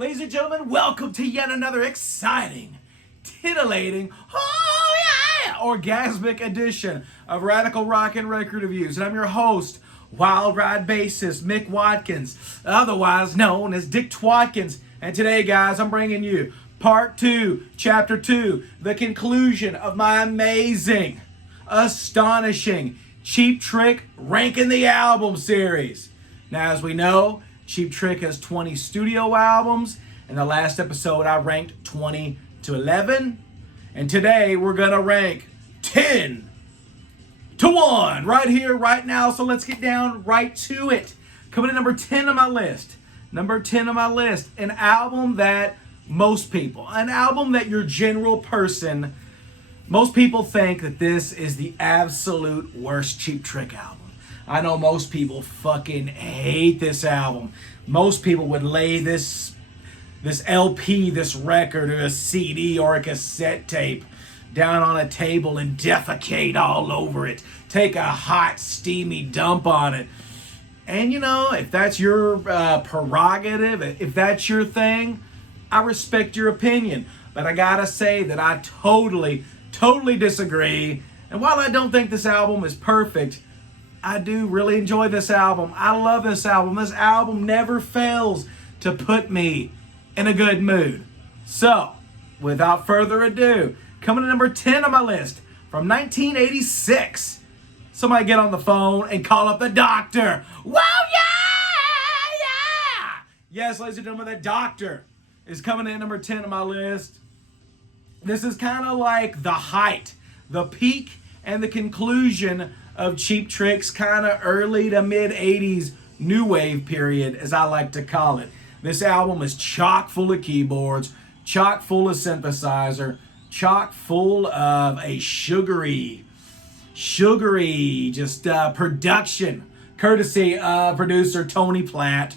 Ladies and gentlemen, welcome to yet another exciting, titillating, oh yeah, orgasmic edition of Radical Rock and Record Reviews. And I'm your host, Wild Ride bassist Mick Watkins, otherwise known as Dick Twatkins. And today, guys, I'm bringing you Part 2, Chapter 2, the conclusion of my amazing, astonishing Cheap Trick Ranking the Album series. Now, as we know, Cheap Trick has 20 studio albums. In the last episode, I ranked 20 to 11. And today, we're going to rank 10 to 1 right here, right now. So let's get down right to it. Coming to number 10 on my list. Number 10 on my list, an album that an album that your general person, most people think that this is the absolute worst Cheap Trick album. I know most people fucking hate this album. Most people would lay this LP, this record, or a CD, or a cassette tape down on a table and defecate all over it. Take a hot, steamy dump on it. And you know, if that's your prerogative, if that's your thing, I respect your opinion. But I gotta say that I totally disagree. And while I don't think this album is perfect, I do really enjoy this album. I love this album. This album never fails to put me in a good mood. So, without further ado, coming to number 10 on my list, from 1986. Somebody get on the phone and call up the doctor. Wow, yeah! Yes, ladies and gentlemen, the doctor is coming in at number 10 on my list. This is kind of like the height, the peak, and the conclusion of Cheap Trick's kind of early to mid 80s new wave period, as I like to call it. This album is chock full of keyboards, chock full of synthesizer, chock full of a sugary just production, courtesy of producer Tony Platt.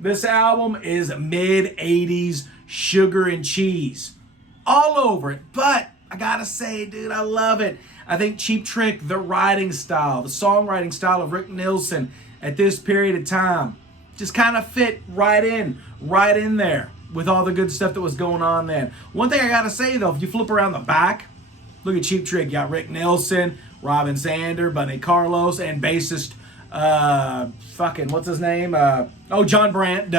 This album is mid 80s sugar and cheese all over it, but I gotta say, dude, I love it. I think Cheap Trick, the writing style, the songwriting style of Rick Nielsen at this period of time just kind of fit right in there with all the good stuff that was going on then. One thing I gotta say though, if you flip around the back, look at Cheap Trick. You got Rick Nielsen, Robin Zander, Bunny Carlos, and bassist, what's his name? John Brandt,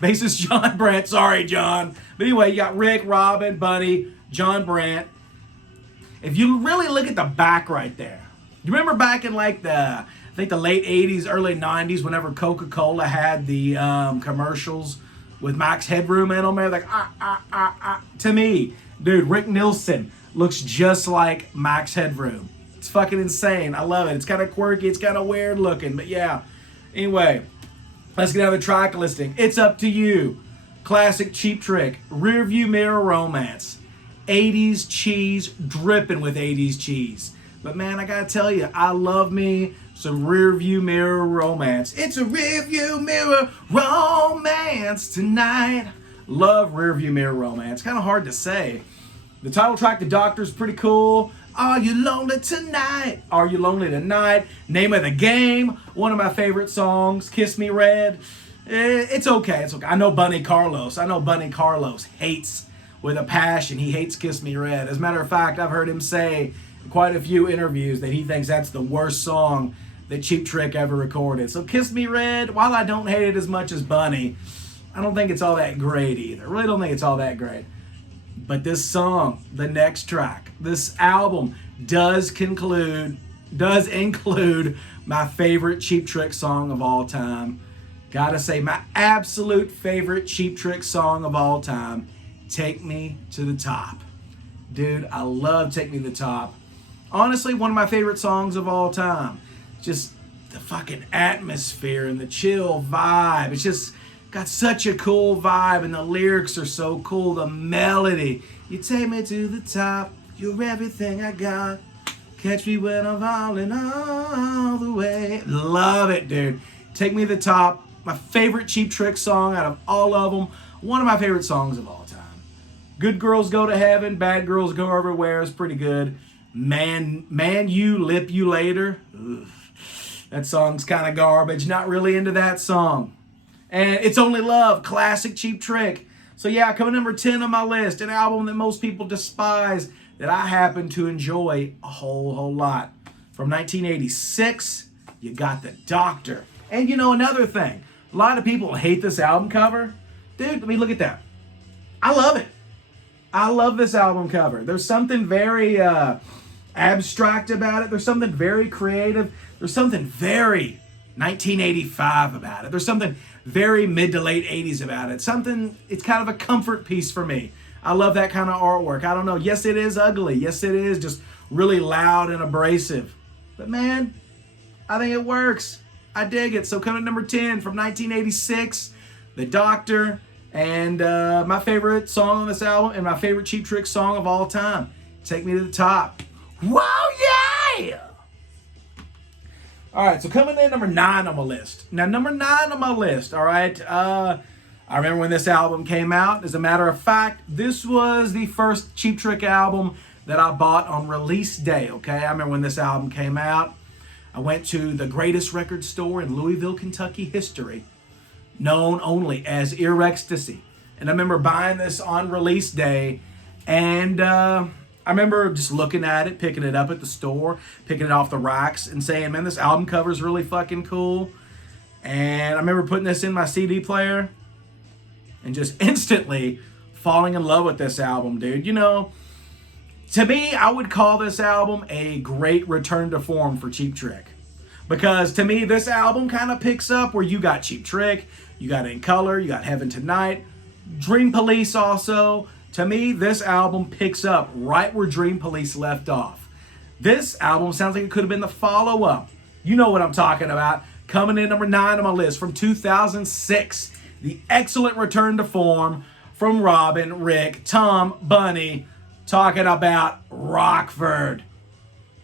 bassist John Brandt, sorry, John. But anyway, you got Rick, Robin, Bunny, John Brandt. If you really look at the back right there, you remember back in like the late 80s, early 90s, whenever Coca-Cola had the commercials with Max Headroom in them, like, to me, dude, Rick Nielsen looks just like Max Headroom. It's fucking insane. I love it. It's kind of quirky. It's kind of weird looking. But yeah. Anyway, let's get out of the track listing. It's Up to You. Classic Cheap Trick. Rearview Mirror Romance. 80s cheese. Dripping with 80s cheese. But man, I gotta tell you, I love me some Rearview Mirror Romance. It's a rearview mirror romance tonight. Love Rearview Mirror Romance. Kind of hard to say. The title track, The Doctor, is pretty cool. Are You Lonely Tonight? Are You Lonely Tonight? Name of the Game, one of my favorite songs. Kiss Me Red. It's okay. I know Bunny Carlos hates with a passion. He hates Kiss Me Red. As a matter of fact, I've heard him say in quite a few interviews that he thinks that's the worst song that Cheap Trick ever recorded. So Kiss Me Red, while I don't hate it as much as Bunny, I don't think it's all that great either. I really don't think it's all that great. But this song, the next track, this album does include my favorite Cheap Trick song of all time. Gotta say, my absolute favorite Cheap Trick song of all time, Take Me to the Top. Dude, I love Take Me to the Top. Honestly, one of my favorite songs of all time. Just the fucking atmosphere and the chill vibe. It's just got such a cool vibe, and the lyrics are so cool. The melody. You take me to the top. You're everything I got. Catch me when I'm falling all the way. Love it, dude. Take Me to the Top. My favorite Cheap Trick song out of all of them. One of my favorite songs of all time. Good Girls Go to Heaven. Bad Girls Go Everywhere is pretty good. Man, You, Lip You Later. Ugh. That song's kind of garbage. Not really into that song. And It's Only Love, classic Cheap Trick. So yeah, coming number 10 on my list, an album that most people despise that I happen to enjoy a whole lot. From 1986, you got The Doctor. And you know another thing, a lot of people hate this album cover. Dude, let me look at that. I love it. I love this album cover. There's something very abstract about it. There's something very creative. There's something very 1985 about it. There's something very mid to late 80s about it. Something, it's kind of a comfort piece for me. I love that kind of artwork. I don't know. Yes, it is ugly. Yes, it is just really loud and abrasive. But man, I think it works. I dig it. So coming at number 10 from 1986, The Doctor, and my favorite song on this album and my favorite Cheap Trick song of all time, Take Me to the Top. Whoa, yeah! All right, so coming in number 9 on my list. Now, number 9 on my list, all right, I remember when this album came out. As a matter of fact, this was the first Cheap Trick album that I bought on release day, okay? I remember when this album came out. I went to the greatest record store in Louisville, Kentucky history, known only as Ear Ecstasy. And I remember buying this on release day, and I remember just looking at it, picking it up at the store, picking it off the racks, and saying, man, this album cover is really fucking cool. And I remember putting this in my CD player and just instantly falling in love with this album, dude. You know, to me, I would call this album a great return to form for Cheap Trick. Because to me, this album kind of picks up where you got Cheap Trick, you got In Color, you got Heaven Tonight, Dream Police also. To me, this album picks up right where Dream Police left off. This album sounds like it could have been the follow-up. You know what I'm talking about. Coming in number 9 on my list from 2006, the excellent return to form from Robin, Rick, Tom, Bunny, talking about Rockford.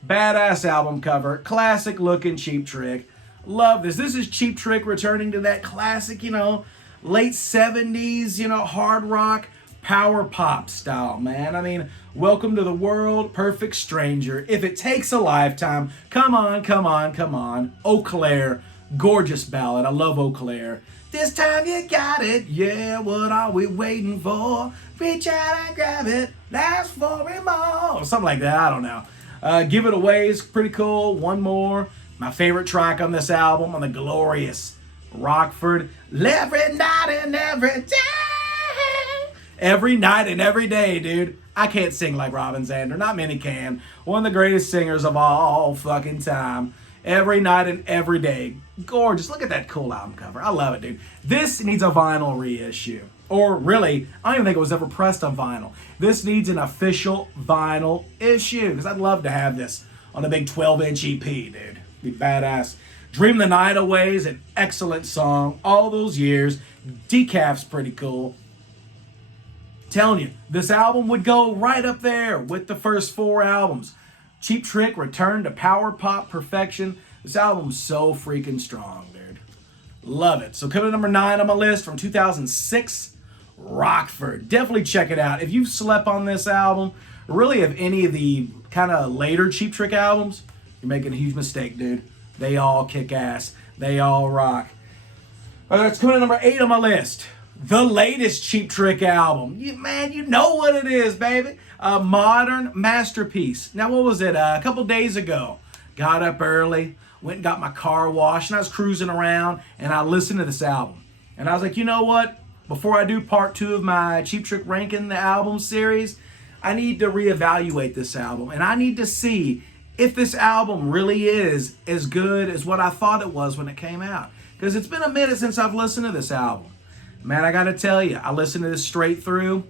Badass album cover, classic looking Cheap Trick. Love this. This is Cheap Trick returning to that classic, you know, late 70s, you know, hard rock, power pop style, man. I mean, Welcome to the World, Perfect Stranger, If It Takes a Lifetime, Come On, Come On, Come On, Eau Claire, gorgeous ballad. I love Eau Claire. This time you got it, yeah, what are we waiting for? Reach out and grab it, last for it more. Something like that, I don't know. Give It Away is pretty cool. One More. My favorite track on this album, on the glorious Rockford. Every night and every day. Every night and every day, dude. I can't sing like Robin Zander. Not many can. One of the greatest singers of all fucking time. Every night and every day. Gorgeous. Look at that cool album cover. I love it, dude. This needs a vinyl reissue. Or really, I don't even think it was ever pressed on vinyl. This needs an official vinyl issue. Because I'd love to have this on a big 12-inch EP, dude. Be badass. Dream the Night Away is an excellent song. All those years. Decaf's pretty cool. Telling you, this album would go right up there with the first 4 albums. Cheap Trick returned to power pop perfection. This album's so freaking strong, dude. Love it. So coming to number 9 on my list from 2006, Rockford. Definitely check it out. If you've slept on this album, or really of any of the kind of later Cheap Trick albums, you're making a huge mistake, dude. They all kick ass. They all rock. It's coming to number 8 on my list. The latest Cheap Trick album. Man, you know what it is, baby. A modern masterpiece. Now, what was it? A couple days ago, got up early, went and got my car washed, and I was cruising around, and I listened to this album. And I was like, you know what? Before I do part 2 of my Cheap Trick ranking the album series, I need to reevaluate this album. And I need to see if this album really is as good as what I thought it was when it came out. Because it's been a minute since I've listened to this album. Man, I gotta tell you, I listened to this straight through.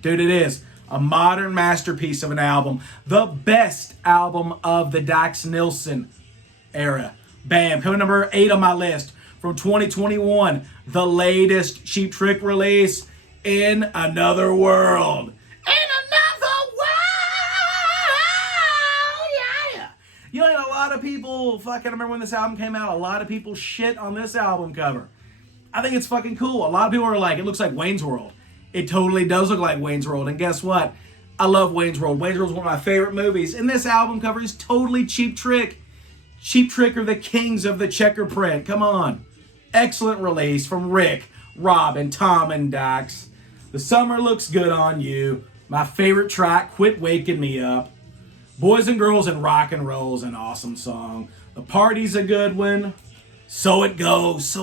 Dude, it is a modern masterpiece of an album. The best album of the Dax Nilsson era. Bam, coming number 8 on my list from 2021. The latest Cheap Trick release, In Another World. In Another World, yeah. You know, a lot of people, fucking, I remember when this album came out, a lot of people shit on this album cover. I think it's fucking cool. A lot of people are like, it looks like Wayne's World. It totally does look like Wayne's World. And guess what? I love Wayne's World. Wayne's World is one of my favorite movies. And this album cover is totally Cheap Trick. Cheap Trick are the kings of the checker print. Come on. Excellent release from Rick, Robin, Tom, and Dax. The summer looks good on you. My favorite track, Quit Waking Me Up. Boys and Girls and Rock and Roll is an awesome song. The Party's a good one. So It Goes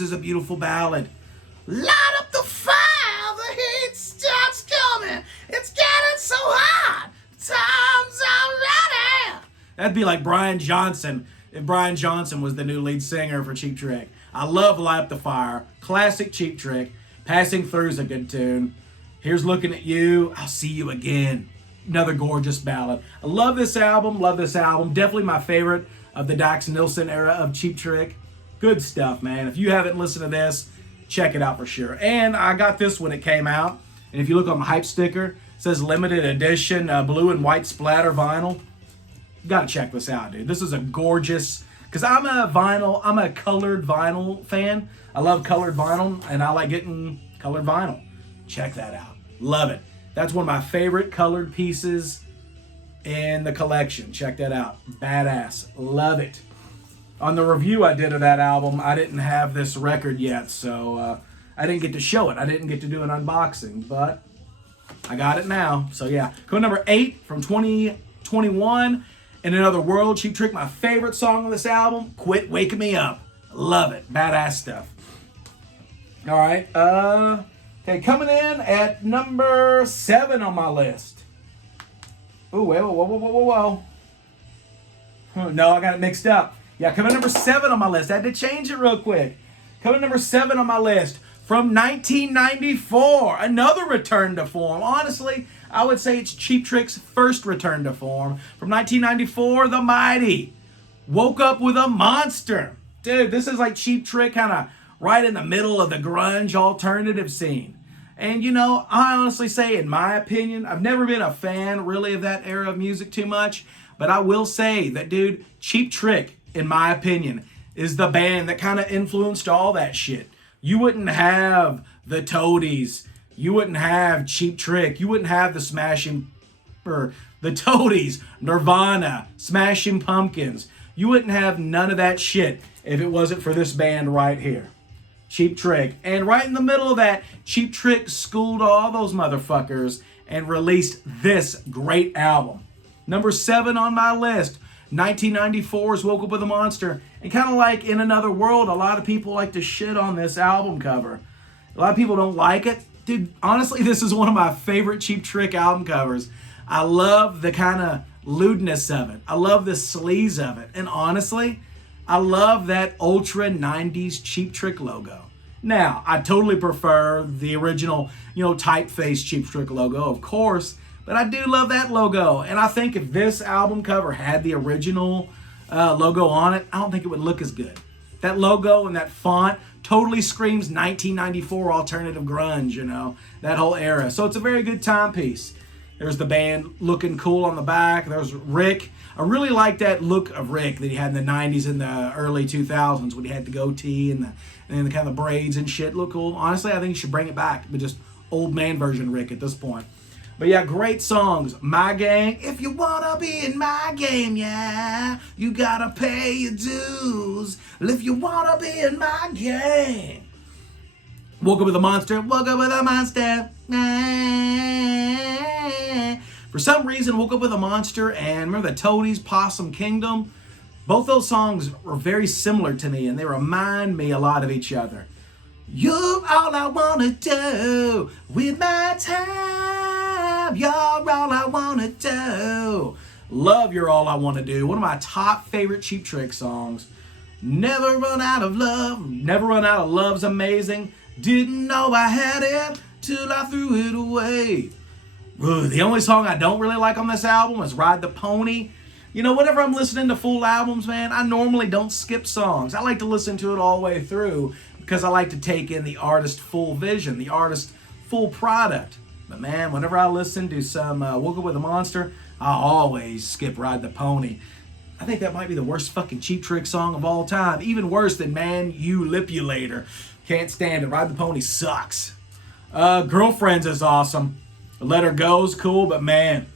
is a beautiful ballad. Light up the fire, the heat starts coming. It's getting so hot, time's already. That'd be like Brian Johnson if Brian Johnson was the new lead singer for Cheap Trick. I love Light Up the Fire. Classic Cheap Trick. Passing Through's a good tune. Here's Looking at You. I'll See You Again. Another gorgeous ballad. I love this album. Definitely my favorite of the Dax Nilsson era of Cheap Trick. Good stuff, man. If you haven't listened to this, check it out for sure. And I got this when it came out. And if you look on the hype sticker, it says limited edition blue and white splatter vinyl. You gotta check this out, dude. This is a gorgeous, because I'm a colored vinyl fan. I love colored vinyl, and I like getting colored vinyl. Check that out. Love it. That's one of my favorite colored pieces in the collection. Check that out. Badass. Love it. On the review I did of that album, I didn't have this record yet, so I didn't get to show it. I didn't get to do an unboxing, but I got it now. So yeah, code number 8 from 2021. In Another World, Cheap Trick, my favorite song on this album, Quit Waking Me Up. Love it. Badass stuff. All right. Okay, coming in at number 7 on my list. Ooh, whoa. No, I got it mixed up. Yeah, coming number 7 on my list. I had to change it real quick. Coming number 7 on my list from 1994. Another return to form. Honestly, I would say it's Cheap Trick's first return to form. From 1994, The Mighty. Woke Up with a Monster. Dude, this is like Cheap Trick kind of right in the middle of the grunge alternative scene. And you know, I honestly say, in my opinion, I've never been a fan really of that era of music too much. But I will say that, dude, Cheap Trick, in my opinion, is the band that kind of influenced all that shit. You wouldn't have the Toadies. You wouldn't have Cheap Trick. You wouldn't have the Toadies, Nirvana, Smashing Pumpkins. You wouldn't have none of that shit if it wasn't for this band right here. Cheap Trick. And right in the middle of that, Cheap Trick schooled all those motherfuckers and released this great album. Number 7 on my list, 1994's Woke Up With a Monster. And kind of like In Another World, a lot of people like to shit on this album cover. A lot of people don't like it. Dude, honestly, this is one of my favorite Cheap Trick album covers. I love the kind of lewdness of it. I love the sleaze of it. And honestly, I love that ultra 90s Cheap Trick logo. Now, I totally prefer the original, typeface Cheap Trick logo, of course. But I do love that logo. And I think if this album cover had the original logo on it, I don't think it would look as good. That logo and that font totally screams 1994 alternative grunge, that whole era. So it's a very good timepiece. There's the band looking cool on the back. There's Rick. I really like that look of Rick that he had in the 90s and the early 2000s when he had the goatee and the kind of braids and shit. Look cool. Honestly, I think you should bring it back, but just old man version Rick at this point. But yeah, great songs. My Gang. If you wanna be in my game, yeah, you gotta pay your dues. If you wanna be in my game. Woke Up With a Monster. Woke Up With a Monster. For some reason, Woke Up With a Monster and remember the Toadies, Possum Kingdom? Both those songs were very similar to me and they remind me a lot of each other. You're all I wanna do with my time. You're all I wanna do. Love You're All I Wanna Do. One of my top favorite Cheap Trick songs. Never Run Out of Love. Never Run Out of Love's amazing. Didn't know I had it till I threw it away. Ooh, the only song I don't really like on this album is Ride the Pony. Whenever I'm listening to full albums, man, I normally don't skip songs. I like to listen to it all the way through because I like to take in the artist's full vision, the artist's full product. But man, whenever I listen to some Woke Up With a Monster, I always skip Ride the Pony. I think that might be the worst fucking Cheap Trick song of all time. Even worse than Man You Lipulator. Can't stand it. Ride the Pony sucks. Girlfriends is awesome. Let Her Go's cool, but man,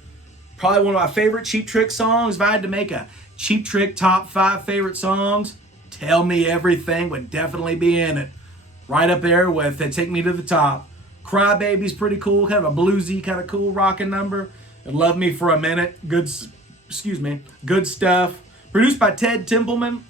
probably one of my favorite Cheap Trick songs. If I had to make a Cheap Trick top 5 favorite songs, Tell Me Everything would definitely be in it. right up there with Take Me to the Top. Cry Baby's pretty cool, kind of a bluesy, kind of cool rocking number. And Love Me for a Minute, good stuff. Produced by Ted Templeman.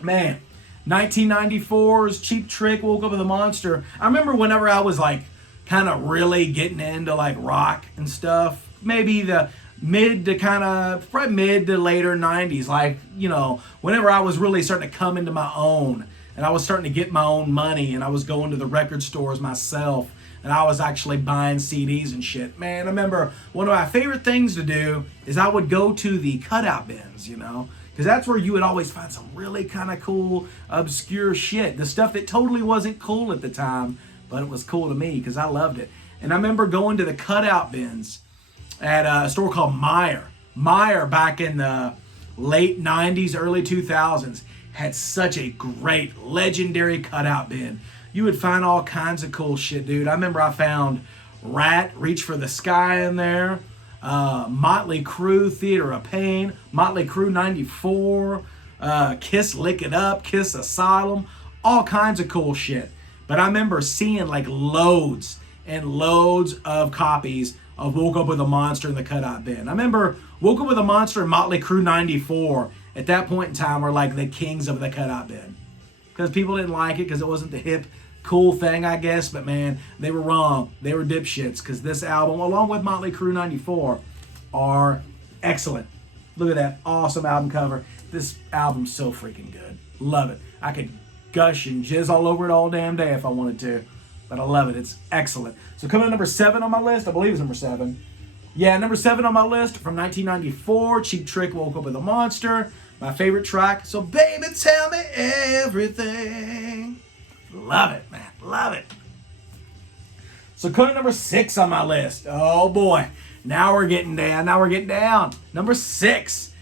Man, 1994's Cheap Trick, Woke Up with a Monster. I remember whenever I was like kind of really getting into like rock and stuff, maybe the mid to later 90s, like, you know, whenever I was really starting to come into my own and I was starting to get my own money and I was going to the record stores myself and I was actually buying CDs and shit. Man, I remember one of my favorite things to do is I would go to the cutout bins, you know, because that's where you would always find some really kind of cool, obscure shit. The stuff that totally wasn't cool at the time, but it was cool to me because I loved it. And I remember going to the cutout bins at a store called Meyer. Meyer, back in the late 90s, early 2000s, had such a great, legendary cutout bin. You would find all kinds of cool shit, dude. I remember I found Rat, Reach for the Sky in there, Motley Crue, Theater of Pain, Motley Crue 94, Kiss Lick It Up, Kiss Asylum, all kinds of cool shit. But I remember seeing like loads and loads of copies of Woke Up with a Monster in the cutout bin. I remember Woke Up with a Monster and Motley Crue 94 at that point in time were like the kings of the cutout bin. Because people didn't like it because it wasn't the hip, cool thing, I guess. But man, they were wrong. They were dipshits because this album, along with Motley Crue 94, are excellent. Look at that awesome album cover. This album's so freaking good. Love it. I could gush and jizz all over it all damn day if I wanted to. But I love it. It's excellent. So coming to number 7 on my list, I believe it's number 7. Yeah, number 7 on my list from 1994, Cheap Trick, Woke Up with a Monster. My favorite track, So Baby Tell Me Everything. Love it, man. Love it. So coming to number 6 on my list. Oh boy. Now we're getting down. Number 6.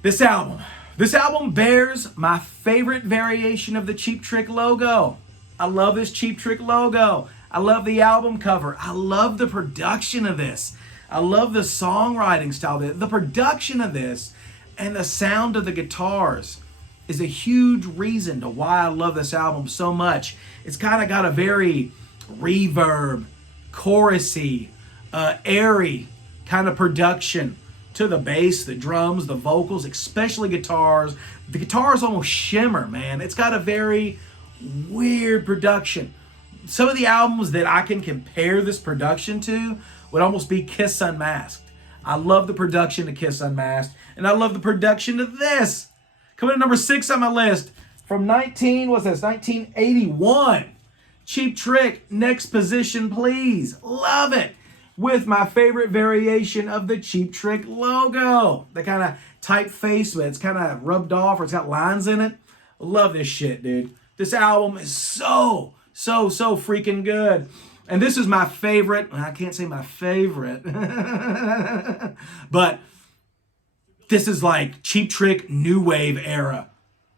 This album bears my favorite variation of the Cheap Trick logo. I love this Cheap Trick logo. I love the album cover. I love the production of this. I love the songwriting style. The production of this and the sound of the guitars is a huge reason to why I love this album so much. It's kind of got a very reverb, chorusy, airy kind of production to the bass, the drums, the vocals, especially guitars. The guitars almost shimmer, man. It's got a very weird production. Some of the albums that I can compare this production to would almost be Kiss Unmasked. I love the production of Kiss Unmasked, and I love the production of this. Coming to number 6 on my list from 1981. Cheap Trick, Next Position Please. Love it. With my favorite variation of the Cheap Trick logo. The kind of typeface, but it's kind of rubbed off or it's got lines in it. Love this shit, dude. This album is so freaking good. And this is my favorite. I can't say my favorite. But this is like Cheap Trick New Wave era.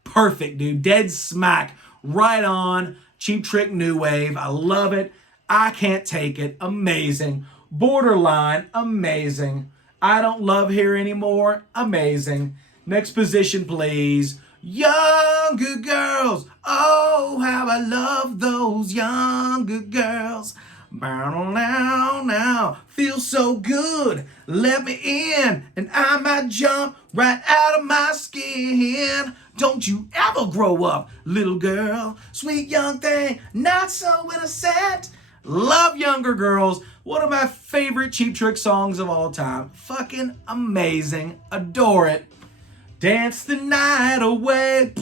Perfect, dude. Dead smack. Right on. Cheap Trick New Wave. I love it. I Can't Take It. Amazing. Borderline. Amazing. I Don't Love Here Anymore. Amazing. Next Position Please. Younger girls. Oh, how I love those younger girls. Now, feel so good. Let me in, and I might jump right out of my skin. Don't you ever grow up, little girl. Sweet young thing, not so innocent. Love Younger Girls. One of my favorite Cheap Trick songs of all time. Fucking amazing. Adore it. Dance the Night Away.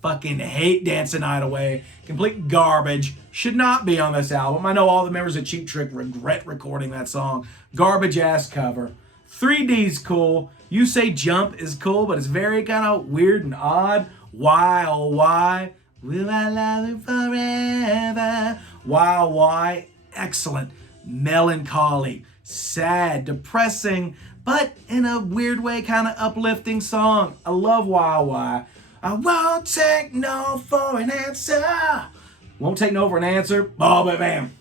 Fucking hate Dance the Night Away. Complete garbage. Should not be on this album. I know all the members of Cheap Trick regret recording that song. Garbage ass cover. 3D's cool. You Say Jump is cool, but it's very kind of weird and odd. Why, oh why? Will I love you forever? Why, oh why? Excellent. Melancholy. Sad. Depressing. But in a weird way, kind of uplifting song. I love Why, oh why? I won't take no for an answer. Won't take no for an answer. Oh, but bam.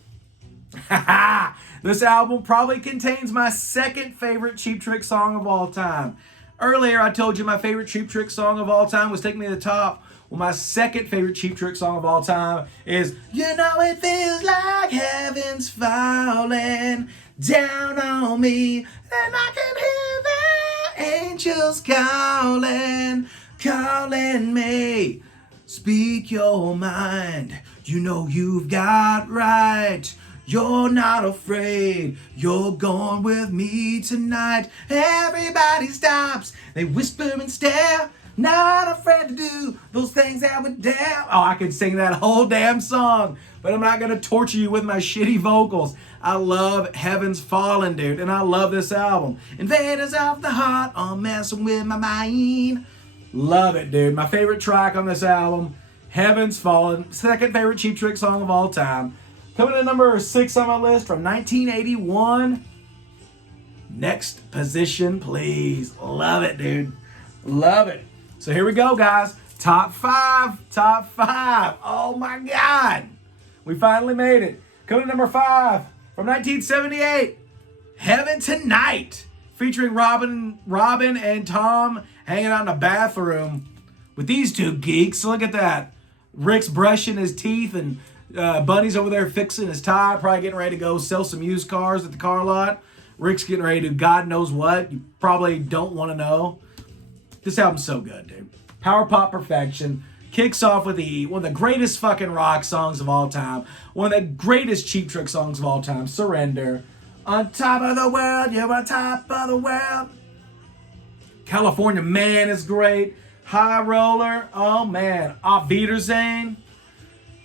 This album probably contains my second favorite Cheap Trick song of all time. Earlier, I told you my favorite Cheap Trick song of all time was Take Me to the Top. Well, my second favorite Cheap Trick song of all time is You Know It Feels Like Heaven's Falling Down on Me, and I can hear the angels calling, calling me. Speak your mind, you know you've got right. You're not afraid, you're going with me tonight. Everybody stops, they whisper and stare, not afraid to do those things that would dare. Oh, I could sing that whole damn song, but I'm not gonna torture you with my shitty vocals. I love Heaven's Fallen, dude, and I love this album. Invaders of the Heart are messing with my mind. Love it, dude. My favorite track on this album, Heaven's Fallen. Second favorite Cheap Trick song of all time. Coming in number 6 on my list from 1981. Next Position, Please. Love it, dude. Love it. So here we go, guys. Top 5. Top 5. Oh my God. We finally made it. Coming in number 5 from 1978. Heaven Tonight. Featuring Robin and Tom hanging out in a bathroom with these two geeks. Look at that. Rick's brushing his teeth and Bunny's over there fixing his tie, probably getting ready to go sell some used cars at the car lot. Rick's getting ready to do God knows what. You probably don't want to know. This album's so good, dude. Power pop perfection. Kicks off with one of the greatest fucking rock songs of all time. One of the greatest Cheap Trick songs of all time. Surrender. On top of the world, you're on top of the world. California Man is great. High Roller. Oh man. Auf Wiedersehen.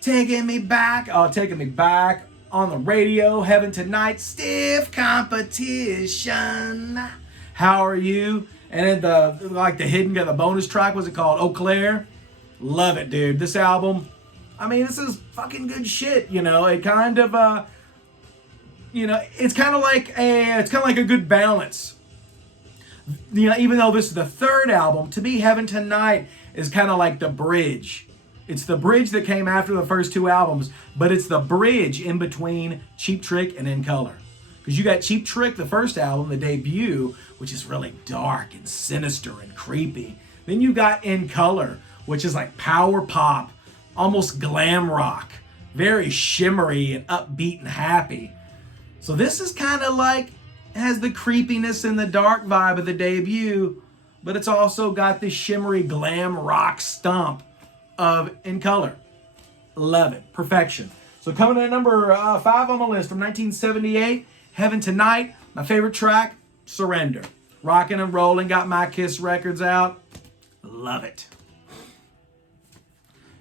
Taking Me Back. Oh, Taking Me Back. On the radio. Heaven Tonight. Stiff Competition. How Are You? And then the bonus track, was it called? Eau Claire. Love it, dude. This album, I mean, this is fucking good shit. You know, it kind of, it's kind of like a good balance. You know, even though this is the third album, to me, Heaven Tonight is kind of like the bridge. It's the bridge that came after the first two albums, but it's the bridge in between Cheap Trick and In Color. Because you got Cheap Trick, the first album, the debut, which is really dark and sinister and creepy. Then you got In Color, which is like power pop, almost glam rock, very shimmery and upbeat and happy. So this is kind of like, has the creepiness and the dark vibe of the debut, but it's also got the shimmery glam rock stomp of In Color. Love it. Perfection. So coming in at number 5 on the list from 1978, Heaven Tonight. My favorite track, Surrender. Rockin' and Rollin', got My Kiss records out. Love it.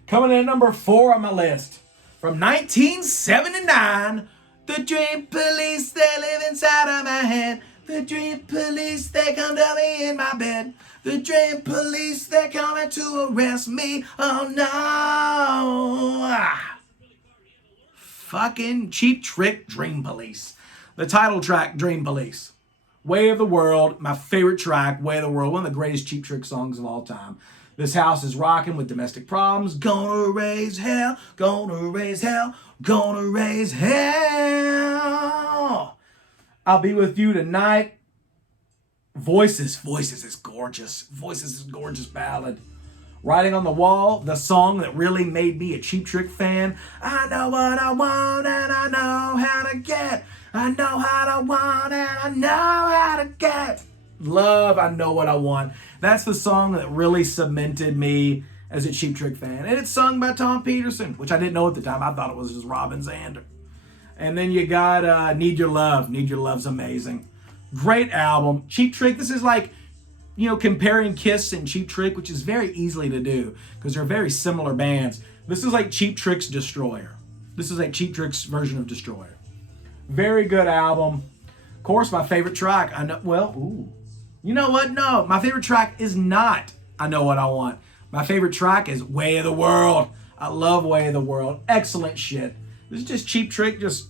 Coming in at number 4 on my list from 1979, The Dream Police, they live inside of my head. The Dream Police, they come to me in my bed. The Dream Police, they're coming to arrest me. Oh no. Fucking Cheap Trick, Dream Police. The title track, Dream Police. Way of the World, my favorite track, Way of the World, one of the greatest Cheap Trick songs of all time. This house is rocking with domestic problems. Gonna raise hell, gonna raise hell, gonna raise hell. I'll be with you tonight. Voices is gorgeous. Voices is gorgeous ballad. Writing on the Wall, the song that really made me a Cheap Trick fan. I know what I want and I know how to get. I know how to want and I know how to get. Love, I Know What I Want. That's the song that really cemented me as a Cheap Trick fan. And it's sung by Tom Peterson, which I didn't know at the time. I thought it was just Robin Zander. And then you got Need Your Love. Need Your Love's amazing. Great album. Cheap Trick, this is like, comparing Kiss and Cheap Trick, which is very easily to do because they're very similar bands. This is like Cheap Trick's Destroyer. This is like Cheap Trick's version of Destroyer. Very good album. Of course, my favorite track, you know what? No, my favorite track is not I Know What I Want. My favorite track is Way of the World. I love Way of the World. Excellent shit. This is just Cheap Trick, just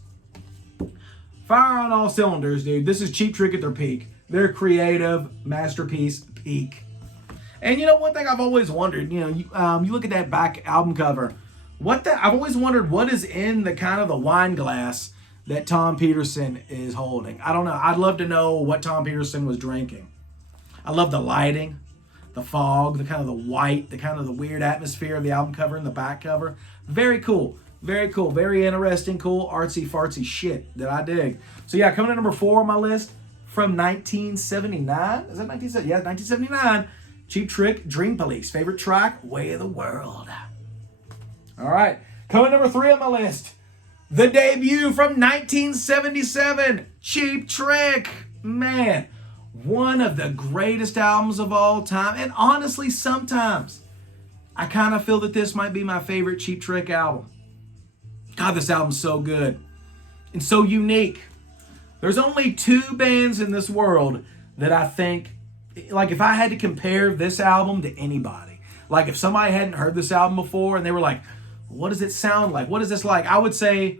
fire on all cylinders, dude. This is Cheap Trick at their peak. Their creative masterpiece peak. And one thing I've always wondered, you look at that back album cover. I've always wondered what is in the kind of the wine glass that Tom Peterson is holding. I don't know. I'd love to know what Tom Peterson was drinking. I love the lighting, the fog, the kind of the white, the kind of the weird atmosphere of the album cover and the back cover. Very cool. Very cool. Very interesting, cool, artsy fartsy shit that I dig. So yeah, coming to number 4 on my list from 1979. Is that 1979? Yeah, 1979. Cheap Trick, Dream Police. Favorite track, Way of the World. All right. Coming number 3 on my list. The debut from 1977. Cheap Trick. Man, one of the greatest albums of all time. And honestly, sometimes I kind of feel that this might be my favorite Cheap Trick album. God, this album's so good and so unique. There's only 2 bands in this world that I think, like if I had to compare this album to anybody, like if somebody hadn't heard this album before and they were like, what does it sound like? What is this like? I would say,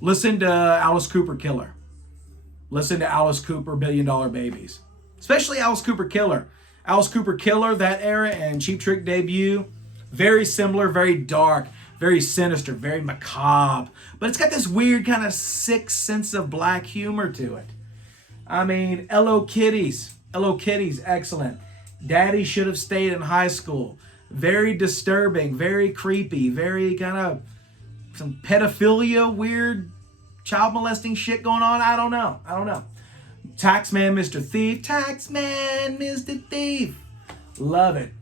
listen to Alice Cooper Killer. Listen to Alice Cooper Billion Dollar Babies. Especially Alice Cooper Killer. Alice Cooper Killer, that era, and Cheap Trick debut, very similar, very dark, very sinister, very macabre. But it's got this weird kind of sick sense of black humor to it. I mean, Hello Kitties, excellent. Daddy Should Have Stayed in High School. Very disturbing, very creepy, very kind of some pedophilia, weird child molesting shit going on. I don't know. Taxman, Mr. Thief. Taxman, Mr. Thief. Love it.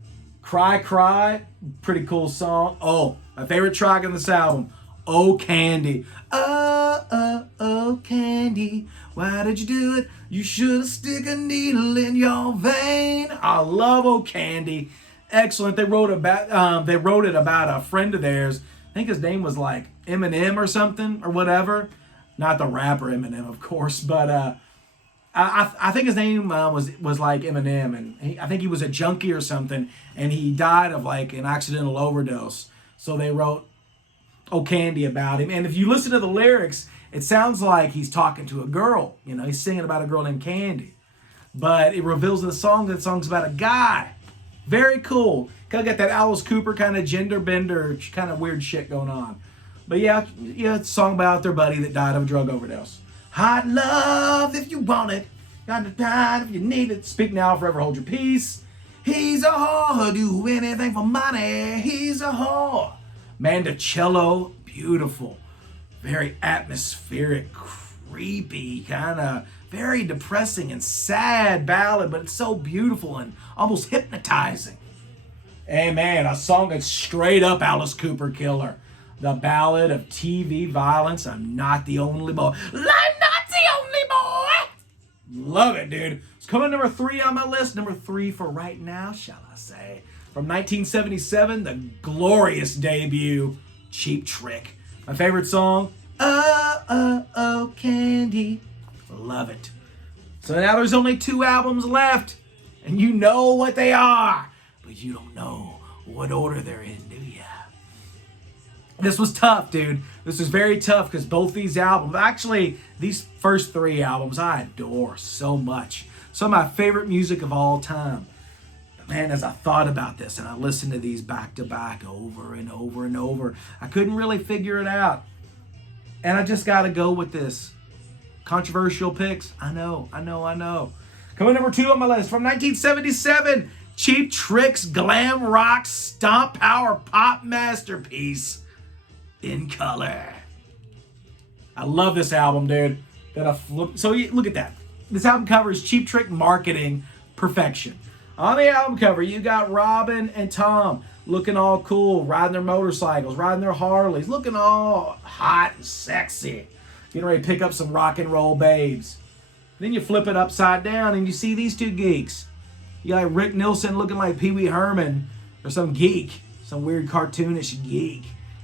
Cry, Cry. Pretty cool song. Oh, my favorite track on this album. Oh, Candy. Oh, Candy. Why did you do it? You should have stick a needle in your vein. I love Oh, Candy. Excellent. They wrote it about a friend of theirs. I think his name was like Eminem or something or whatever. Not the rapper Eminem, of course, but I think his name was like Eminem, and I think he was a junkie or something, and he died of like an accidental overdose. So they wrote Oh Candy about him. And if you listen to the lyrics, it sounds like he's talking to a girl. You know, he's singing about a girl named Candy. But it reveals in the song that the song's about a guy. Very cool. Kind of got that Alice Cooper kind of gender bender kind of weird shit going on. But yeah, it's a song about their buddy that died of a drug overdose. Hot love if you want it. Got to die if you need it. Speak now, forever hold your peace. He's a whore, do anything for money. He's a whore. Mandocello, beautiful. Very atmospheric, creepy, kind of very depressing and sad ballad, but it's so beautiful and almost hypnotizing. Hey man, a song that's straight up Alice Cooper Killer. The Ballad of TV Violence. I'm not the only boy. I'm not the only boy. Love it, dude. It's coming number 3 on my list. Number 3 for right now, shall I say. From 1977, the glorious debut, Cheap Trick. My favorite song, Oh, Candy. Love it. So now there's only 2 albums left, and you know what they are, but you don't know what order they're in, do you? This was tough, dude. This was very tough because both these albums, actually, these first 3 albums, I adore so much. Some of my favorite music of all time. But man, as I thought about this and I listened to these back to back over and over and over, I couldn't really figure it out. And I just got to go with this. Controversial picks. I know. Coming number 2 on my list from 1977, Cheap Trick's glam rock stomp power pop masterpiece, In Color. I love this album, dude. So look at that. This album cover is Cheap Trick marketing perfection. On the album cover, you got Robin and Tom looking all cool, riding their motorcycles, riding their Harleys, looking all hot and sexy, getting ready to pick up some rock and roll babes. Then you flip it upside down and you see these 2 geeks. You got Rick Nielsen looking like Pee Wee Herman or some geek, some weird cartoonish geek.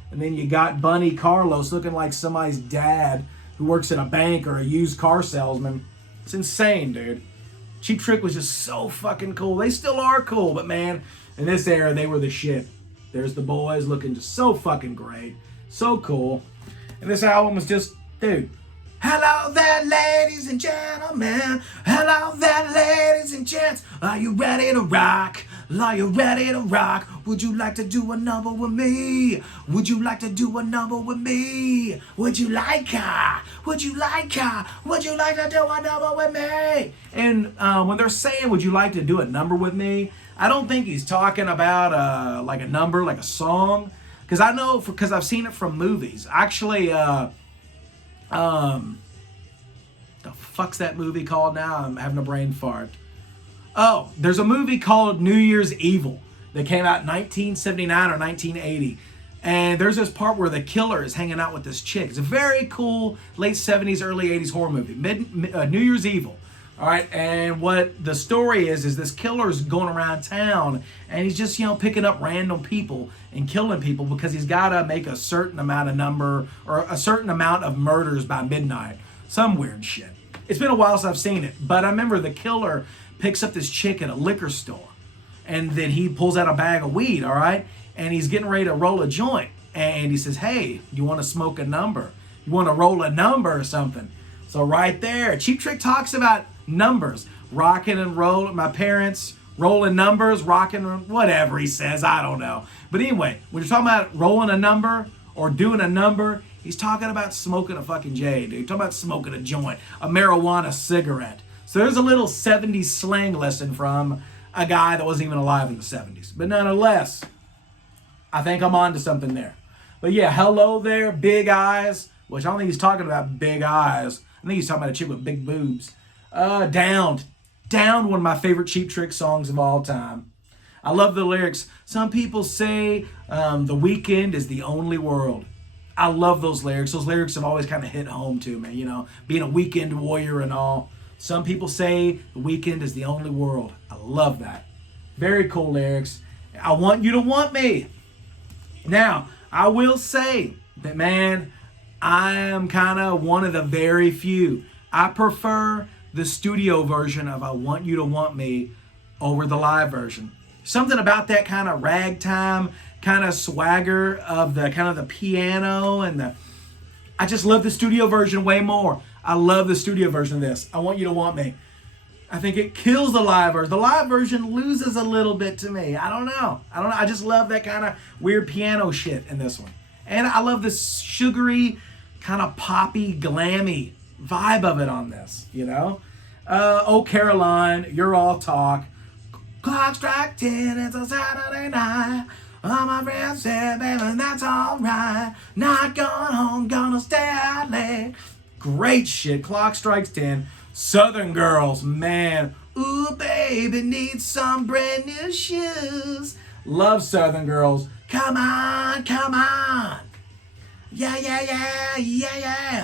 And then you got Bunny Carlos looking like somebody's dad who works at a bank or a used car salesman. It's insane, dude. Cheap Trick was just so fucking cool. They still are cool, but man, in this era, they were the shit. There's the boys looking just so fucking great. So cool. And this album was just, dude, Hello there, ladies and gentlemen. Hello there, ladies and gents. Are you ready to rock? Are you ready to rock? Would you like to do a number with me? Would you like to do a number with me? Would you like her? Would you like her? Would you like to do a number with me? And when they're saying, would you like to do a number with me? I don't think he's talking about like a number, like a song. Because I know, because I've seen it from movies. Actually, the fuck's that movie called now? I'm having a brain fart. Oh, there's a movie called New Year's Evil that came out in 1979 or 1980. And there's this part where the killer is hanging out with this chick. It's a very cool late 70s, early 80s horror movie. New Year's Evil. All right, and what the story is this killer's going around town and he's just, picking up random people and killing people because he's got to make a certain amount of number or a certain amount of murders by midnight. Some weird shit. It's been a while since I've seen it, but I remember the killer picks up this chick at a liquor store and then he pulls out a bag of weed, all right? And he's getting ready to roll a joint and he says, hey, you want to smoke a number? You want to roll a number or something? So right there, Cheap Trick talks about numbers, rocking and rolling. My parents rolling numbers, rocking, whatever he says, I don't know. But anyway, when you're talking about rolling a number or doing a number, he's talking about smoking a fucking J, dude. He's talking about smoking a joint, a marijuana cigarette. So there's a little 70s slang lesson from a guy that wasn't even alive in the 70s. But nonetheless, I think I'm on to something there. But yeah, hello there, big eyes, which I don't think he's talking about big eyes. I think he's talking about a chick with big boobs. Down, one of my favorite Cheap Trick songs of all time. I love the lyrics. Some people say the weekend is the only world. I love those lyrics. Those lyrics have always kind of hit home to me, being a weekend warrior and all. Some people say the weekend is the only world. I love that. Very cool lyrics. I want you to want me. Now, I will say that, man, I am kind of one of the very few. I prefer the studio version of I Want You to Want Me over the live version. Something about that kind of ragtime, kind of swagger of the kind of the piano and I just love the studio version way more. I love the studio version of this. I Want You to Want Me. I think it kills the live version. The live version loses a little bit to me. I don't know. I just love that kind of weird piano shit in this one. And I love this sugary, kind of poppy, glammy vibe of it on this, Oh, Caroline, you're all talk. Clock strike 10, it's a Saturday night. All my friends said, baby, that's all right. Not going home, gonna stay out late. Great shit. Clock strikes 10. Southern Girls, man. Ooh, baby, need some brand new shoes. Love Southern Girls. Come on, come on. Yeah.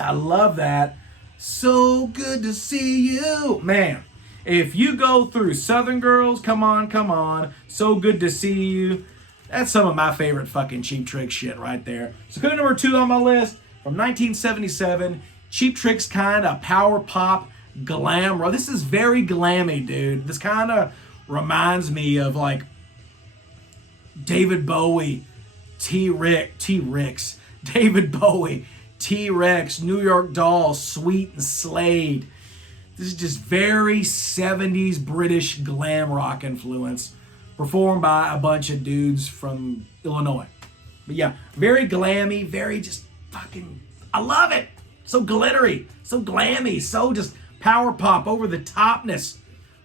I love that. So good to see you. Man, if you go through Southern Girls, come on. So good to see you. That's some of my favorite fucking Cheap Trick shit right there. So coming number 2 on my list from 1977, Cheap Trick's kind of power pop glam rock. This is very glammy, dude. This kind of reminds me of like David Bowie, T-Rex, David Bowie, T-Rex, New York Dolls, Sweet and Slade. This is just very 70s British glam rock influence performed by a bunch of dudes from Illinois. But yeah, very glammy, very just fucking, I love it. So glittery, so glammy, so just power pop, over the topness,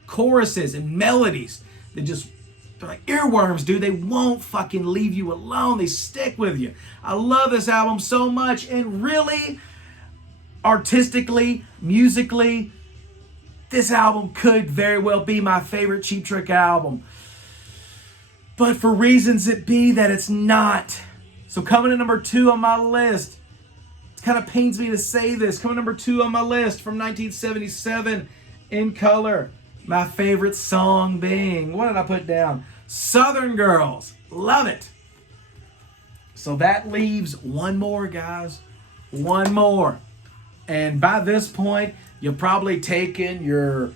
choruses and melodies that just, they're like earworms, dude. They won't fucking leave you alone. They stick with you. I love this album so much, and really, artistically, musically, this album could very well be my favorite Cheap Trick album. But for reasons it be that it's not. So coming in number 2 on my list, it kind of pains me to say this, coming number 2 on my list from 1977, In Color, my favorite song being, what did I put down? Southern Girls. Love it. So that leaves one more, guys. One more. And by this point, you've probably taken your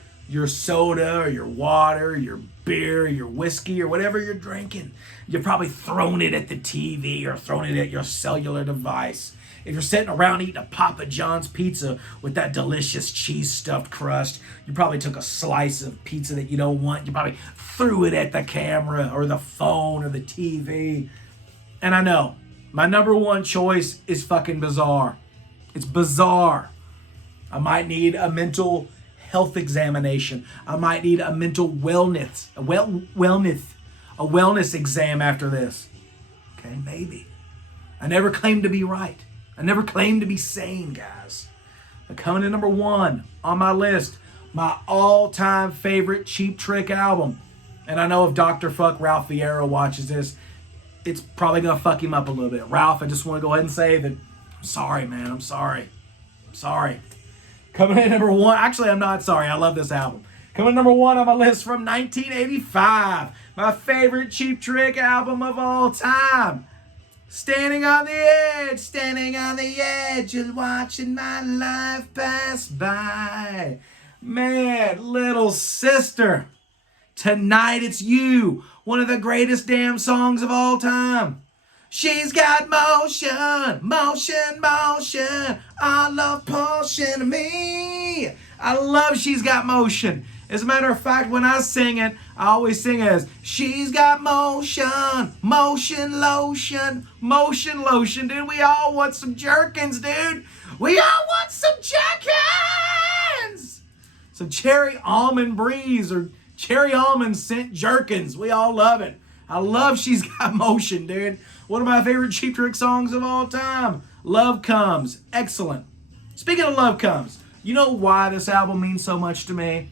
soda or your water, your beer or your whiskey or whatever you're drinking. You're probably throwing it at the TV or throwing it at your cellular device. If you're sitting around eating a Papa John's pizza with that delicious cheese stuffed crust, you probably took a slice of pizza that you don't want. You probably threw it at the camera or the phone or the TV. And I know, my number one choice is fucking bizarre. It's bizarre. I might need a mental health examination. I might need a mental wellness exam after this. Okay, maybe. I never claimed to be right. I never claimed to be sane, guys. But coming in number one on my list, my all-time favorite Cheap Trick album. And I know if Dr. Fuck Ralph Vieira watches this, it's probably going to fuck him up a little bit. Ralph, I just want to go ahead and say that I'm sorry, man. I'm sorry. Coming in number one. Actually, I'm not sorry. I love this album. Coming in number one on my list from 1985. My favorite Cheap Trick album of all time. Standing on the edge, just watching my life pass by. Man, Little Sister. Tonight It's You. One of the greatest damn songs of all time. She's got motion, motion, motion. I love potion to me. I love She's Got Motion. As a matter of fact, when I sing it, I always sing it as she's got motion, motion lotion, motion lotion. Dude, we all want some Jerkins, dude. We all want some Jerkins. Some cherry almond breeze or cherry almond scent Jerkins. We all love it. I love She's Got Motion, dude. One of my favorite Cheap Trick songs of all time. Love Comes. Excellent. Speaking of Love Comes, you know why this album means so much to me?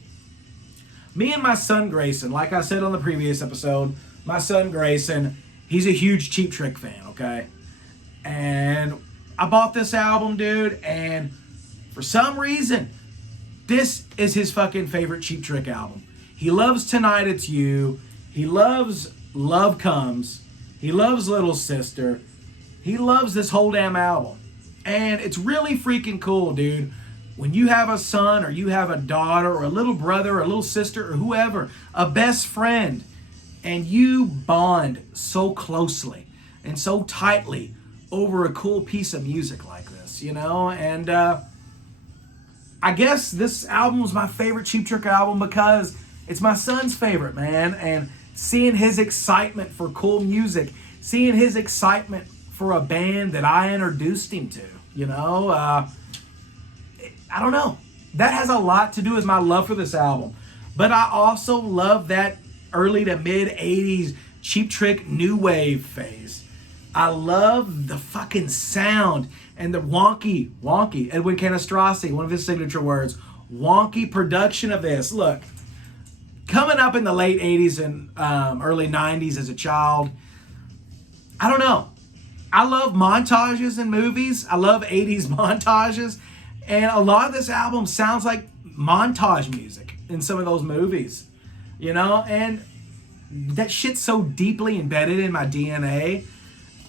Me and my son Grayson, like I said on the previous episode, my son Grayson, he's a huge Cheap Trick fan, okay? And I bought this album, dude, and for some reason, this is his fucking favorite Cheap Trick album. He loves Tonight It's You. He loves Love Comes. He loves Little Sister. He loves this whole damn album. And it's really freaking cool, dude. When you have a son or you have a daughter or a little brother or a little sister or whoever, a best friend, and you bond so closely and so tightly over a cool piece of music like this, you know? And I guess this album was my favorite Cheap Trick album because it's my son's favorite, man. And seeing his excitement for cool music, seeing his excitement for a band that I introduced him to, you know? I don't know. That has a lot to do with my love for this album. But I also love that early to mid 80s Cheap Trick new wave phase. I love the fucking sound and the wonky, Edwin Canastrasi, one of his signature words, wonky production of this. Look, coming up in the late 80s and early 90s as a child, I don't know. I love montages in movies. I love 80s montages. And a lot of this album sounds like montage music in some of those movies, you know? And that shit's so deeply embedded in my DNA.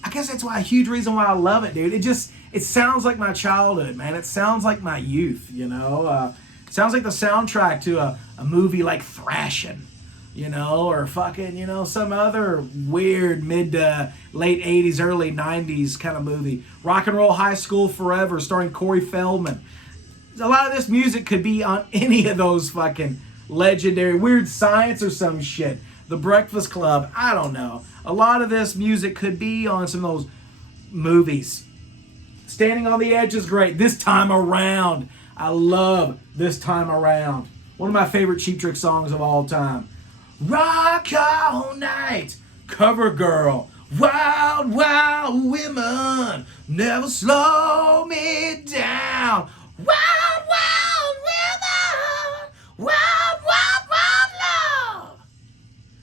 I guess that's why a huge reason why I love it, dude. It sounds like my childhood, man. It sounds like my youth, you know? It sounds like the soundtrack to a movie like Thrashin', you know? Or fucking, you know, some other weird mid to late 80s, early 90s kind of movie. Rock and Roll High School Forever starring Corey Feldman. A lot of this music could be on any of those fucking legendary Weird Science or some shit. The Breakfast Club, I don't know. A lot of this music could be on some of those movies. Standing on the Edge is great. This Time Around. I love This Time Around. One of my favorite Cheap Trick songs of all time. Rock All Night. Cover Girl. Wild, wild women. Never slow me down. Wild, wild women. Wild, wild, wild love.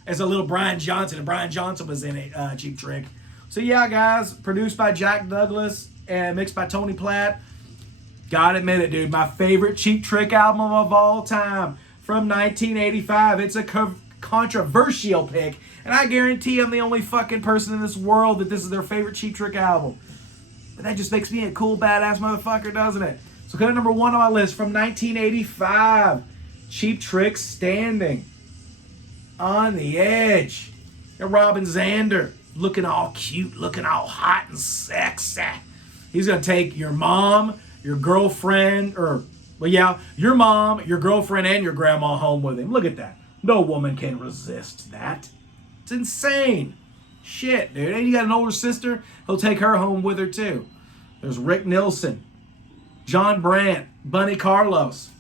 As a little Brian Johnson, and Brian Johnson was in it, Cheap Trick. So yeah, guys, produced by Jack Douglas and mixed by Tony Platt. Gotta admit it, dude, my favorite Cheap Trick album of all time from 1985. It's a controversial pick, and I guarantee I'm the only fucking person in this world that this is their favorite Cheap Trick album. But that just makes me a cool, badass motherfucker, doesn't it? So coming number one on my list from 1985, Cheap Trick Standing. On the Edge. And Robin Zander, looking all cute, looking all hot and sexy. He's going to take your mom, your girlfriend, your mom, your girlfriend, and your grandma home with him. Look at that. No woman can resist that. It's insane. Shit, dude. And you got an older sister? He'll take her home with her, too. There's Rick Nielsen, John Brandt, Bunny Carlos.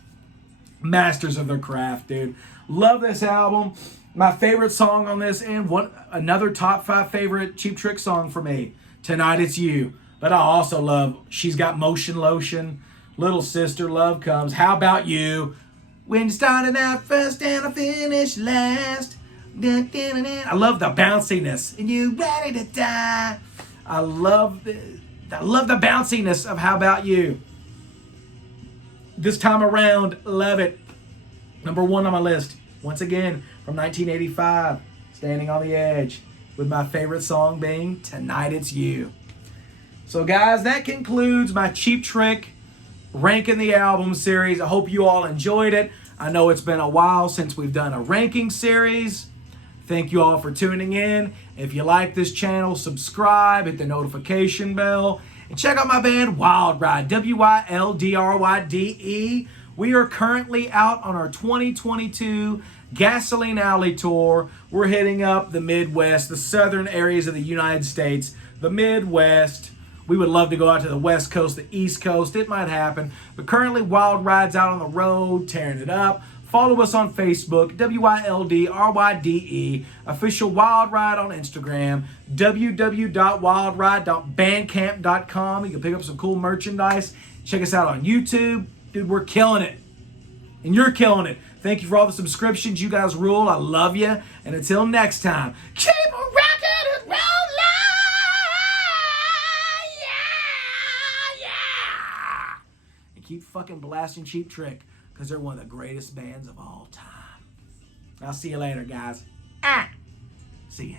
Masters of their craft, dude. Love this album. My favorite song on this, and another top 5 favorite Cheap Trick song for me, Tonight It's You. But I also love She's Got Motion Lotion, Little Sister, Love Comes, How About You, When You Started Out First and I Finished Last. I love the bounciness. And You Ready to Die. I love the bounciness of How About You. This time around, love it. Number 1 on my list. Once again, from 1985, Standing on the Edge, with my favorite song being Tonight It's You. So guys, that concludes my Cheap Trick Ranking the Album series. I hope you all enjoyed it. I know it's been a while since we've done a ranking series. Thank you all for tuning in. If you like this channel, subscribe, hit the notification bell, and check out my band Wild Ride, WILDRYDE. We are currently out on our 2022 Gasoline Alley Tour. We're hitting up the Midwest, the southern areas of the United States, the Midwest. We would love to go out to the West Coast, the East Coast. It might happen. But currently, Wild Ride's out on the road, tearing it up. Follow us on Facebook, WILDRYDE, official Wild Ride on Instagram, www.wildride.bandcamp.com. You can pick up some cool merchandise. Check us out on YouTube. Dude, we're killing it. And you're killing it. Thank you for all the subscriptions. You guys rule. I love you. And until next time, keep rocking and rolling. Yeah. And keep fucking blasting Cheap Trick, because they're one of the greatest bands of all time. I'll see you later, guys. See ya.